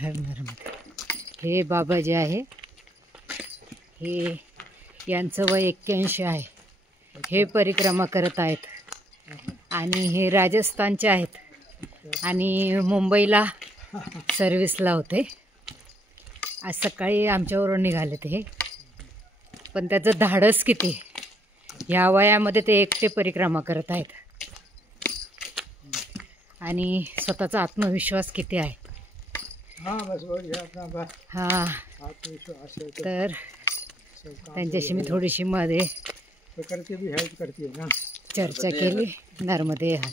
हर नर्मदे. हे बाबा जे आहे हे यांचं वय 81 आहे. हे परिक्रमा करत आहेत आणि हे राजस्थानचे आहेत आणि मुंबईला सर्विसला होते. आज सकाळी आमच्यावरून निघाले ते. पण त्याचं धाडस किती, ह्या वयामध्ये ते एकटे परिक्रमा करत आहेत आणि स्वतःचा आत्मविश्वास किती आहे. हा, तर त्यांच्याशी मी थोडीशी मध्ये चर्चा केली. नर्मदे हर.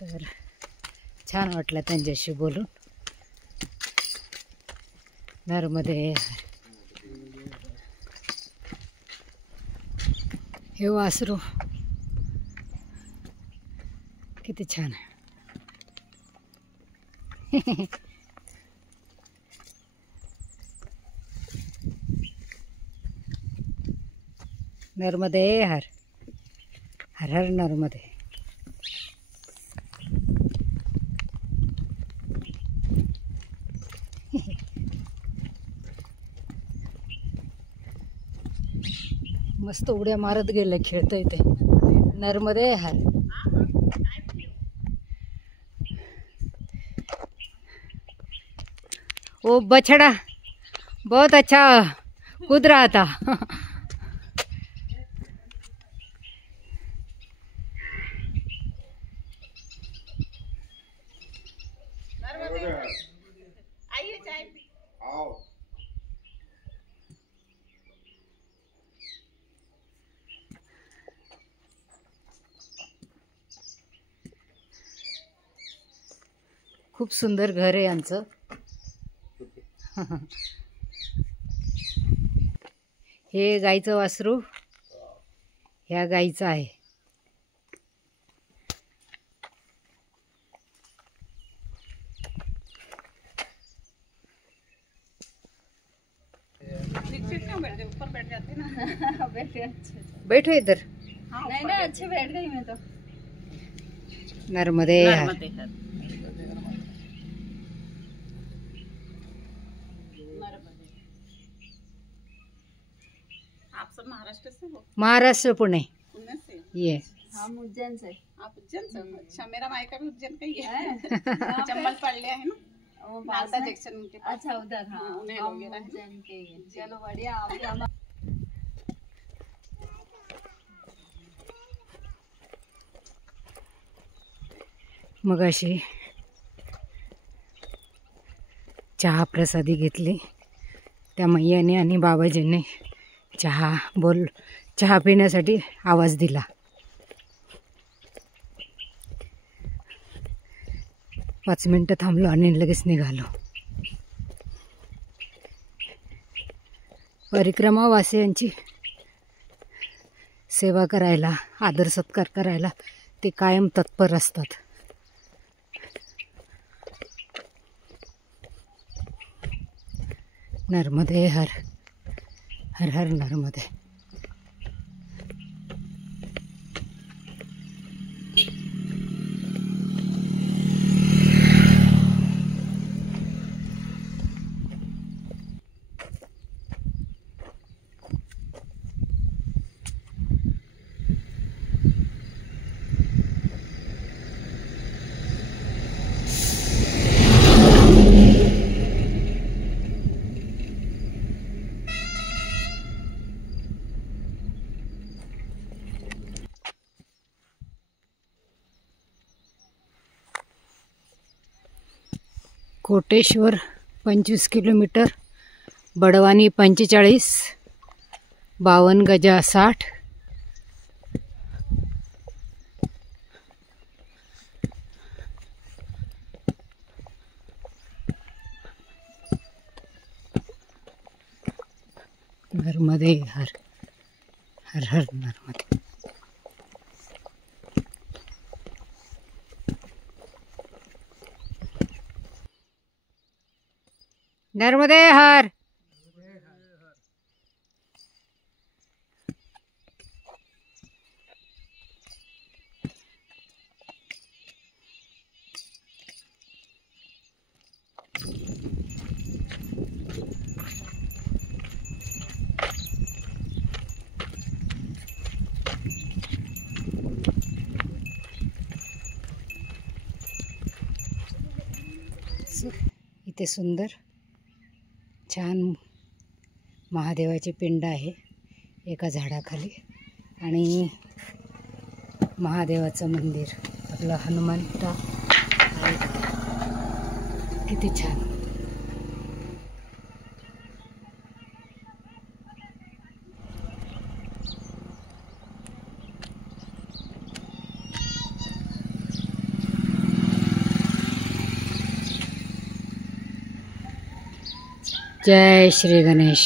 तर छान वाटलं त्यांच्याशी बोलून. नर्मदे हर. हे वासरू किती छान आहे. नर्मदे हर. हर हर नर्मदे. मस्त उड्या मारत गेले, खेळतय ते. नर्मदे हर. वो बछड़ा बहुत अच्छा कूद रहा था. खूप सुंदर घर आहे यांचं. हे गाईचं वासरू ह्या गाईचं आहे. ऊपर बैठ जाते ना. बैठो इधर. नहीं नहीं, अच्छे बैठ गई मैं तो. नर्मदे हर. आप सब महाराष्ट्र से हो? महाराष्ट्र पुणे. पुणे से? ये हम उज्जैन से. आप उज्जैन से? अच्छा, मेरा मायका भी उज्जैन का ही है. चंबल पड़ लिया है ना, नालंदा जंक्शन उनके पास. अच्छा, उधर. हाँ, उन्हें उज्जैन के. चलो बढ़िया. आप मगाशी चहा प्रसादी घेतली. त्या मैयाने आणि बाबाजींनी चहा पिण्यासाठी आवाज दिला. 5 मिनिटं थांबलो आणि लगेच निघालो. परिक्रमावासियांची सेवा करायला, आदर सत्कार करायला ते कायम तत्पर असतात. नर्मदे हर. हर हर नर्मदे. कोटेश्वर 25 किलोमीटर, बडवानी 45, 52 गजा 60. नर्मदे हर. हर हर नर्मदे. नर्मदे हर. किती सुंदर छान महादेवाची पिंड आहे एका झाडाखाली आणि महादेवाचं मंदिर आपलं हनुमंत आहे. किती छान. जय श्री गणेश.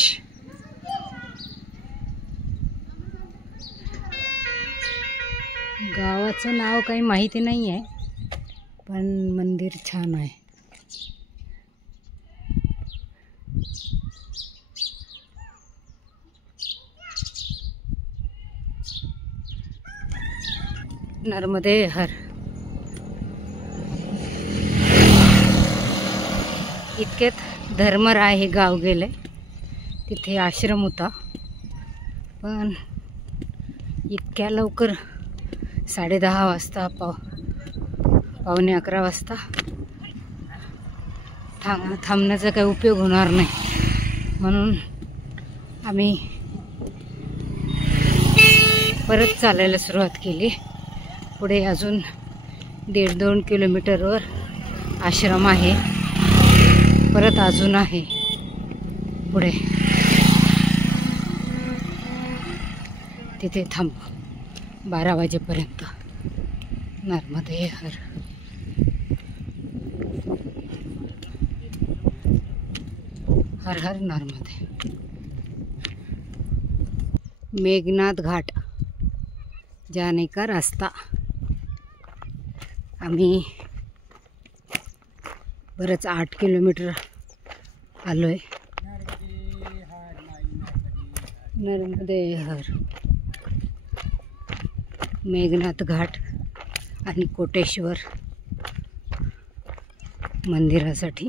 गावाचं नाव काही माहिती नाही आहे पण मंदिर छान आहे. नर्मदे हर. इतक्यात धर्मराय हे गाव गेले. तिथे आश्रम होता पण इतक्या लवकर 10:30 वाजता पावणे 11 वाजता थांबण्याचा काही उपयोग होणार नाही म्हणून आम्ही परत चालायला सुरुवात केली. पुढे अजून 1.5-2 किलोमीटरवर आश्रम आहे. परत अजून आहे पुढे. तिथे थांब 12 वाजेपर्यंत. नर्मदे हर. हर हर नर्मदे. मेघनाथ घाट जाने का रास्ता. आम्ही बरंच 8 किलोमीटर आलोय. नर्मदे हर. मेघनाथ घाट आणि कोटेश्वर मंदिरासाठी.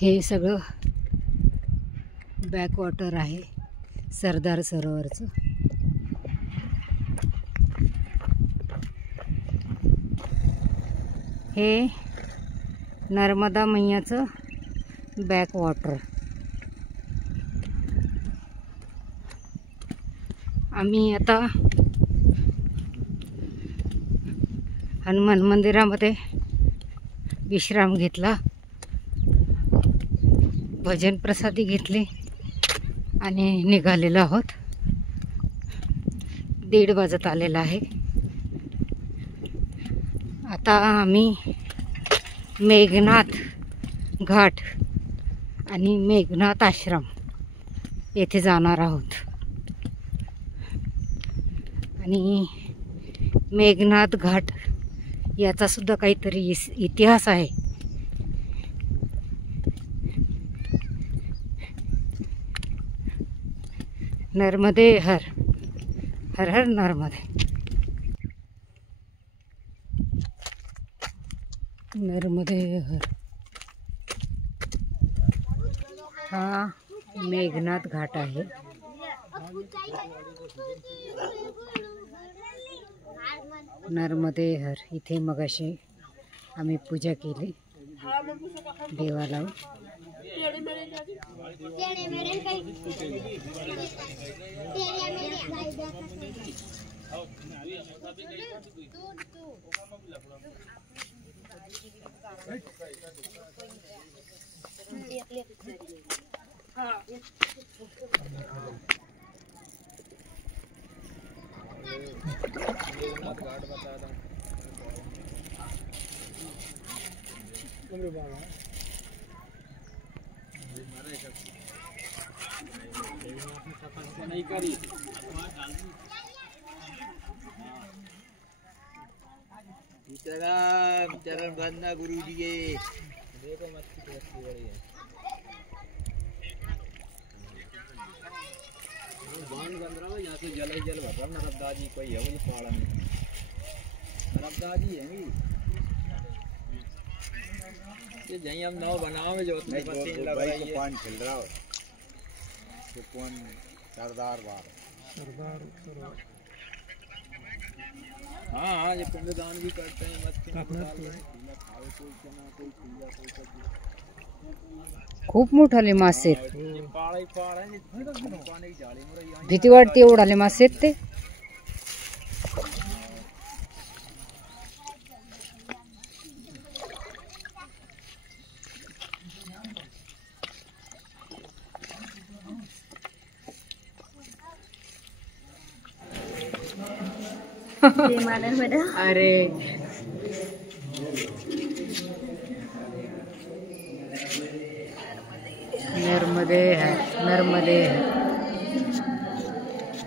हे सगळं बॅकवॉटर आहे सरदार सरोवरचं. हे नर्मदा मैयाचं बॅकवॉटर. आम्ही आता हनुमान मंदिरामध्ये विश्राम घेतला. भजन प्रसादी घेतली आणि निघालेलो आहोत. 1:30 वाजत आलेला आहे. आता आम्ही मेघनाथ घाट आणि मेघनाथ आश्रम येथे जाणार आहोत. आणि मेघनाथ घाट याचा सुद्धा काहीतरी इतिहास आहे. नर्मदे हर. हर हर नर्मदे. नर्मदे हर. हा मेघनाथ घाट आहे. नर्मदे हर. इथे मगाशी आम्ही पूजा केली देवाला. चरण बंदना गुरु जी के देखो मस्ती बड़ी है. बांध बन रहा है यहाँ से जल ही जल भर रहा. नर्मदा जी कोई है वो पहाड़ में. नर्मदा जी है ये जहीं हम नाव बनाओ जो पानी खिल रहा हो तो कौन सरदार बार सरदार हाँ हाँ, ये पिंडदान भी करते हैं, मच्छी खाओ कोई चना कोई खीरा कोई सब्जी। खूप मोठाले मासे आहेत. ये पाड़ा ही पाड़ है, पानी की जाली में रही। भीती वाटते एवढाले मासे आहेत ते. अरे नर्मदे है, नर्मदे है.